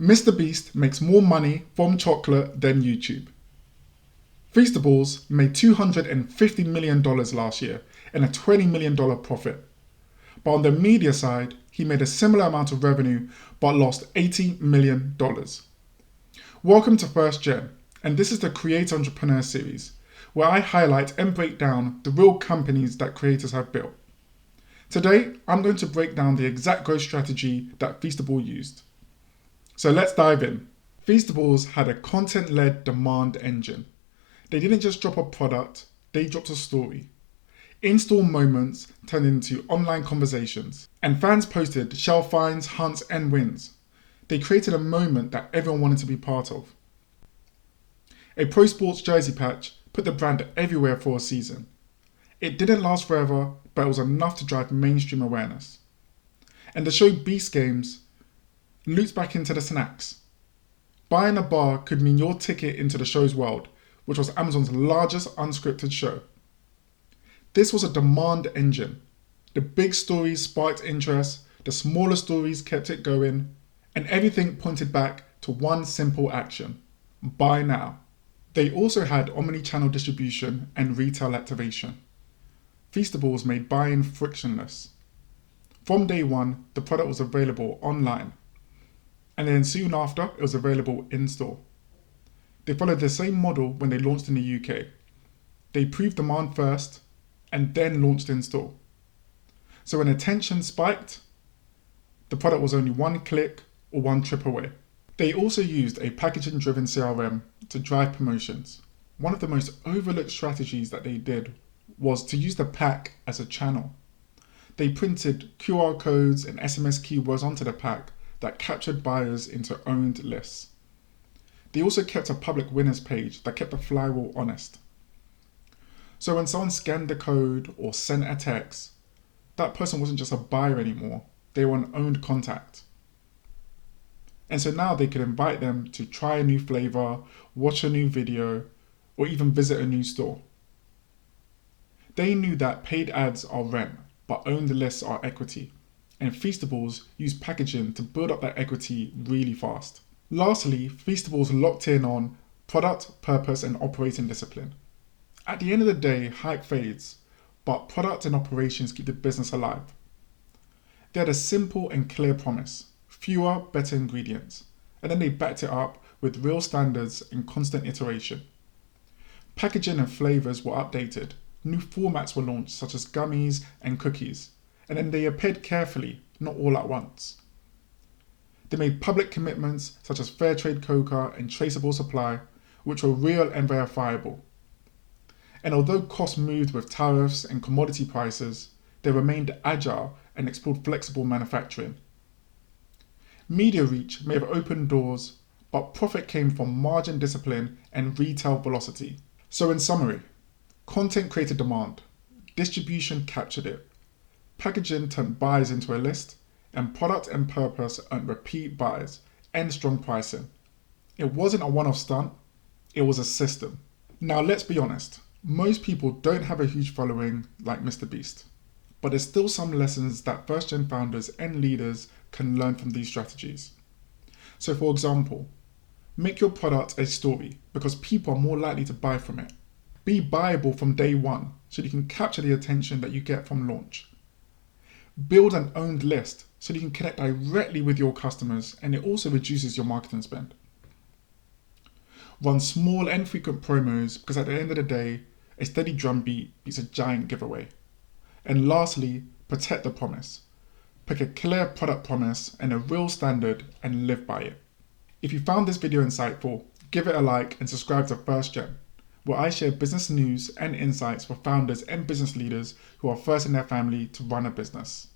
MrBeast makes more money from chocolate than YouTube. Feastables made $250 million last year and a $20 million profit. But on the media side, he made a similar amount of revenue but lost $80 million. Welcome to First Gen, and this is the Creator Entrepreneur series, where I highlight and break down the real companies that creators have built. Today, I'm going to break down the exact growth strategy that Feastables used. So let's dive in. Feastables had a content-led demand engine. They didn't just drop a product, they dropped a story. In-store moments turned into online conversations, and fans posted shelf finds, hunts, and wins. They created a moment that everyone wanted to be part of. A pro sports jersey patch put the brand everywhere for a season. It didn't last forever, but it was enough to drive mainstream awareness. And the show Beast Games looped back into the snacks. Buying a bar could mean your ticket into the show's world, which was Amazon's largest unscripted show. This was a demand engine. The big stories sparked interest, the smaller stories kept it going, and everything pointed back to one simple action: buy now. They also had omnichannel distribution and retail activation. Feastables made buying frictionless. From day one, the product was available online, and then soon after, it was available in-store. They followed the same model when they launched in the UK. They proved demand first, and then launched in-store. So when attention spiked, the product was only one click or one trip away. They also used a packaging-driven CRM to drive promotions. One of the most overlooked strategies that they did was to use the pack as a channel. They printed QR codes and SMS keywords onto the pack that captured buyers into owned lists. They also kept a public winners page that kept the flywheel honest. So when someone scanned the code or sent a text, that person wasn't just a buyer anymore, they were an owned contact. And so now they could invite them to try a new flavor, watch a new video, or even visit a new store. They knew that paid ads are rent, but owned lists are equity. And Feastables used packaging to build up that equity really fast. Lastly, Feastables locked in on product, purpose, and operating discipline. At the end of the day, hype fades, but product and operations keep the business alive. They had a simple and clear promise: fewer, better ingredients, and then they backed it up with real standards and constant iteration. Packaging and flavors were updated, new formats were launched such as gummies and cookies, and then they appeared carefully, not all at once. They made public commitments such as fair trade cocoa and traceable supply, which were real and verifiable. And although costs moved with tariffs and commodity prices, they remained agile and explored flexible manufacturing. Media reach may have opened doors, but profit came from margin discipline and retail velocity. So in summary, content created demand, distribution captured it, packaging turned buys into a list, and product and purpose earned repeat buys and strong pricing. It wasn't a one-off stunt, it was a system. Now let's be honest, most people don't have a huge following like MrBeast, but there's still some lessons that first-gen founders and leaders can learn from these strategies. So for example, make your product a story because people are more likely to buy from it. Be buyable from day one so you can capture the attention that you get from launch. Build an owned list so you can connect directly with your customers, and it also reduces your marketing spend. Run small and frequent promos because at the end of the day, a steady drumbeat beats a giant giveaway. And lastly, protect the promise. Pick a clear product promise and a real standard and live by it. If you found this video insightful, give it a like and subscribe to First Gen, where I share business news and insights for founders and business leaders who are first in their family to run a business.